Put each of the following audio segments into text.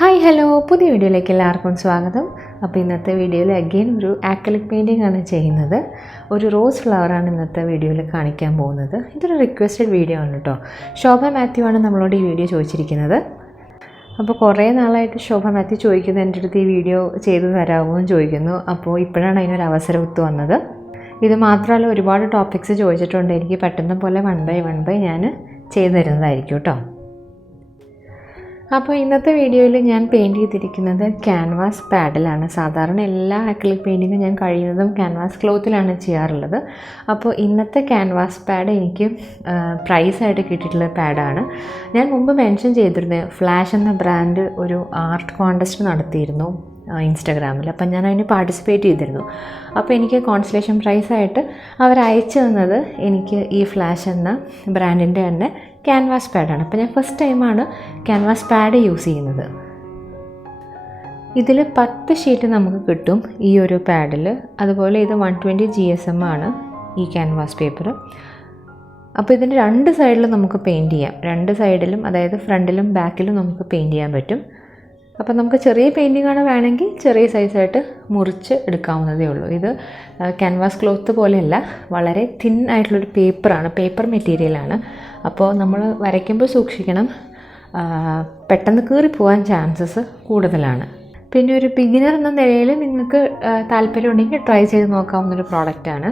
Hi hello പുതിയ വീഡിയോയിലേക്ക് എല്ലാവർക്കും സ്വാഗതം. അപ്പോൾ ഇന്നത്തെ വീഡിയോയിൽ അഗെയിൻ ഒരു ആക്രിലിക് പെയിൻറ്റിംഗ് ആണ് ചെയ്യുന്നത്. ഒരു റോസ് ഫ്ലവറാണ് ഇന്നത്തെ വീഡിയോയിൽ കാണിക്കാൻ പോകുന്നത്. ഇതൊരു റിക്വസ്റ്റഡ് വീഡിയോ ആണ് കേട്ടോ. ശോഭ മാത്യു ആണ് നമ്മളോട് ഈ വീഡിയോ ചോദിച്ചിരിക്കുന്നത്. അപ്പോൾ കുറേ നാളായിട്ട് ശോഭ മാത്യു ചോദിക്കുന്നത് എൻ്റെ അടുത്ത് ഈ വീഡിയോ ചെയ്തു തരാമോ എന്ന് ചോദിക്കുന്നു. അപ്പോൾ ഇപ്പോഴാണ് അതിനൊരു അവസരം ഒത്തു വന്നത്. ഇത് മാത്രമല്ല ഒരുപാട് ടോപ്പിക്സ് ചോദിച്ചിട്ടുണ്ട്. എനിക്ക് പറ്റുന്ന പോലെ വൺ ബൈ ഞാൻ ചെയ്തു തരുന്നതായിരിക്കും കേട്ടോ. അപ്പോൾ ഇന്നത്തെ വീഡിയോയിൽ ഞാൻ പെയിൻറ്റ് ചെയ്തിരിക്കുന്നത് ക്യാൻവാസ് പാഡിലാണ്. സാധാരണ എല്ലാ ആക്രിലിക് പെയിൻറ്റിങ്ങും ഞാൻ കഴിയുന്നതും ക്യാൻവാസ് ക്ലോത്തിലാണ് ചെയ്യാറുള്ളത്. അപ്പോൾ ഇന്നത്തെ ക്യാൻവാസ് പാഡ് എനിക്ക് പ്രൈസായിട്ട് കിട്ടിയിട്ടുള്ള പാഡാണ്. ഞാൻ മുമ്പ് മെൻഷൻ ചെയ്തിരുന്നത് ഫ്ലാഷ് എന്ന ബ്രാൻഡ് ഒരു ആർട്ട് കോൺടെസ്റ്റ് നടത്തിയിരുന്നു ഇൻസ്റ്റാഗ്രാമിൽ. അപ്പം ഞാൻ അതിന് പാർട്ടിസിപ്പേറ്റ് ചെയ്തിരുന്നു. അപ്പോൾ എനിക്ക് കോൺസലേഷൻ പ്രൈസായിട്ട് അവർ അയച്ചു തന്നത് എനിക്ക് ഈ ഫ്ലാഷ് എന്ന ബ്രാൻഡിൻ്റെ തന്നെ ക്യാൻവാസ് പാഡാണ്. അപ്പോൾ ഞാൻ ഫസ്റ്റ് ടൈമാണ് ക്യാൻവാസ് പാഡ് യൂസ് ചെയ്യുന്നത്. ഇതിൽ 10 ഷീറ്റ് നമുക്ക് കിട്ടും ഈ ഒരു പാഡിൽ. അതുപോലെ ഇത് 120 GSM ആണ് ഈ ക്യാൻവാസ് പേപ്പർ. അപ്പോൾ ഇതിൻ്റെ രണ്ട് സൈഡിലും നമുക്ക് പെയിൻറ്റ് ചെയ്യാം. രണ്ട് സൈഡിലും, അതായത് ഫ്രണ്ടിലും ബാക്കിലും നമുക്ക് പെയിൻറ്റ് ചെയ്യാൻ പറ്റും. അപ്പോൾ നമുക്ക് ചെറിയ പെയിൻറ്റിങ്ങാണ് വേണമെങ്കിൽ ചെറിയ സൈസായിട്ട് മുറിച്ച് എടുക്കാവുന്നതേ ഉള്ളൂ. ഇത് ക്യാൻവാസ് ക്ലോത്ത് പോലെയല്ല, വളരെ തിൻ ആയിട്ടുള്ളൊരു പേപ്പറാണ്, പേപ്പർ മെറ്റീരിയലാണ്. അപ്പോൾ നമ്മൾ വരയ്ക്കുമ്പോൾ സൂക്ഷിക്കണം, പെട്ടെന്ന് കീറിപ്പോവാൻ ചാൻസസ് കൂടുതലാണ്. പിന്നെ ഒരു ബിഗിനർ എന്ന നിലയിൽ നിങ്ങൾക്ക് താല്പര്യമുണ്ടെങ്കിൽ ട്രൈ ചെയ്ത് നോക്കാവുന്നൊരു പ്രോഡക്റ്റാണ്.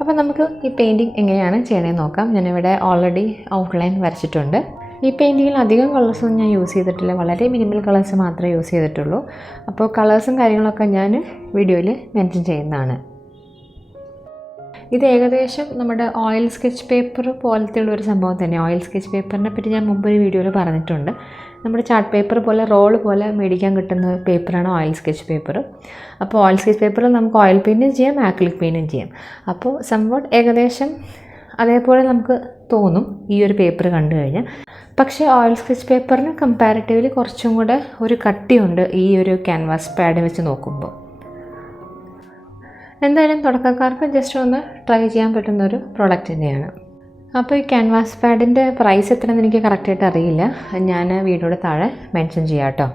അപ്പോൾ നമുക്ക് ഈ പെയിൻറ്റിങ് എങ്ങനെയാണ് ചെയ്യണമെന്ന് നോക്കാം. ഞാനിവിടെ ഓൾറെഡി ഔട്ട്ലൈൻ വരച്ചിട്ടുണ്ട്. ഈ പെയിൻറ്റിങ്ങിൽ അധികം കളേഴ്സൊന്നും ഞാൻ യൂസ് ചെയ്തിട്ടില്ല, വളരെ മിനിമൽ കളേഴ്സ് മാത്രമേ യൂസ് ചെയ്തിട്ടുള്ളൂ. അപ്പോൾ കളേഴ്സും കാര്യങ്ങളൊക്കെ ഞാൻ വീഡിയോയിൽ മെൻഷൻ ചെയ്യുന്നതാണ്. ഇത് ഏകദേശം നമ്മുടെ ഓയിൽ സ്കെച്ച് പേപ്പർ പോലത്തെ ഉള്ളൊരു സംഭവം തന്നെ. ഓയിൽ സ്കെച്ച് പേപ്പറിനെ പറ്റി ഞാൻ മുമ്പൊരു വീഡിയോയിൽ പറഞ്ഞിട്ടുണ്ട്. നമ്മുടെ ചാർട്ട് പേപ്പർ പോലെ റോള് പോലെ മേടിക്കാൻ കിട്ടുന്ന പേപ്പറാണ് ഓയിൽ സ്കെച്ച് പേപ്പർ. അപ്പോൾ ഓയിൽ സ്കെച്ച് പേപ്പറിൽ നമുക്ക് ഓയിൽ പെയിൻറ്റും ചെയ്യാം, ആക്രിലിക് പെയിൻറ്റും ചെയ്യാം. അപ്പോൾ സംഭവം ഏകദേശം അതേപോലെ നമുക്ക് തോന്നും ഈ ഒരു പേപ്പർ കണ്ടു കഴിഞ്ഞാൽ. പക്ഷേ ഓയിൽ സ്കെച്ച് പേപ്പറിന് കമ്പാരിറ്റീവ്ലി കുറച്ചും കൂടെ ഒരു കട്ടിയുണ്ട് ഈ ഒരു ക്യാൻവാസ് പാഡ് വെച്ച് നോക്കുമ്പോൾ. എന്തായാലും തുടക്കക്കാർക്ക് ജസ്റ്റ് ഒന്ന് ട്രൈ ചെയ്യാൻ പറ്റുന്നൊരു പ്രോഡക്റ്റ് തന്നെയാണ്. അപ്പോൾ ഈ ക്യാൻവാസ് പാഡിൻ്റെ പ്രൈസ് എത്രയെന്ന് എനിക്ക് കറക്റ്റായിട്ട് അറിയില്ല. ഞാൻ വീഡിയോയുടെ താഴെ മെൻഷൻ ചെയ്യാം കേട്ടോ.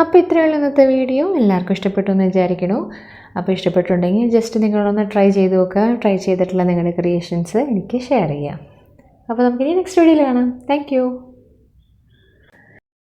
അപ്പോൾ ഇത്രയുള്ള ഇന്നത്തെ വീഡിയോ. എല്ലാവർക്കും ഇഷ്ടപ്പെട്ടു എന്ന് വിചാരിക്കണു. അപ്പോൾ ഇഷ്ടപ്പെട്ടുണ്ടെങ്കിൽ ജസ്റ്റ് നിങ്ങളൊന്ന് ട്രൈ ചെയ്ത് നോക്കുക. ട്രൈ ചെയ്തിട്ടുള്ള നിങ്ങളുടെ ക്രിയേഷൻസ് എനിക്ക് ഷെയർ ചെയ്യാം. അപ്പോൾ നമുക്കിനി നെക്സ്റ്റ് വീഡിയോയിൽ കാണാം. താങ്ക്